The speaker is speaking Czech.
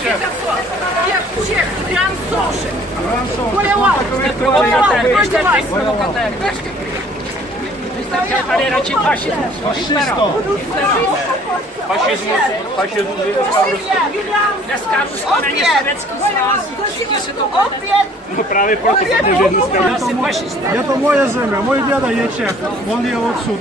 Чех, Jan Sošek. Tady radši fašismus dneska Rusko není sovětský svaz, všichni si to No právě proto, protože dneska je to moje země, můj děda je Čech, on je odsud.